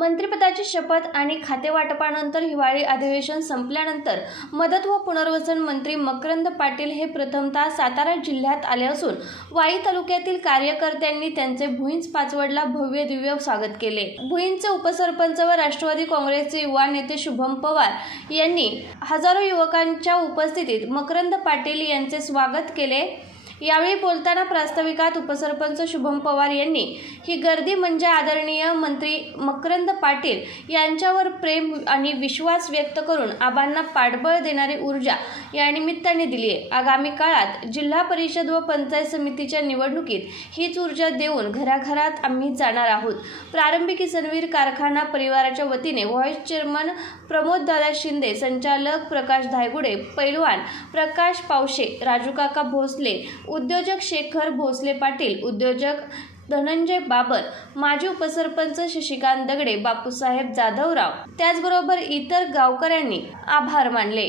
मंत्रिपदाची शपथ आणि खातेवाटपानंतर हिवाळी अधिवेशन संपल्यानंतर मदत व पुनर्वसन मंत्री मकरंद पाटील हे प्रथमतः सातारा जिल्ह्यात आले असून वाई तालुक्यातील कार्यकर्त्यांनी त्यांचे भुईंज पाचवडला भव्य दिव्य स्वागत केले। भुईंजचे उपसरपंच व राष्ट्रवादी काँग्रेसचे युवा नेते शुभम पवार यांनी हजारो युवकांच्या उपस्थितीत मकरंद पाटील यांचे स्वागत केले। यावेळी बोलताना प्रास्ताविकात उपसरपंच शुभम पवार यांनी ही गर्दी म्हणजे आदरणीय मंत्री मकरंद पाटील यांच्यावर प्रेम आणि विश्वास व्यक्त करून आबांना पाठबळ देणारी ऊर्जा या निमित्ताने दिली आहे। आगामी काळात जिल्हा परिषद व पंचायत समितीच्या निवडणुकीत हीच ऊर्जा देऊन घराघरात आम्ही जाणार आहोत। प्रारंभी किसनवीर कारखाना परिवाराच्या वतीने व्हाईस चेअरमन प्रमोददादा शिंदे, संचालक प्रकाश धायगुडे, पैलवान प्रकाश पावशे, राजू काका भोसले, उद्योजक शेखर भोसले पाटील, उद्योजक धनंजय बाबर, माजी उपसरपंच शशिकांत दगडे, बापूसाहेब जाधवराव त्याचबरोबर इतर गावकऱ्यांनी आभार मानले।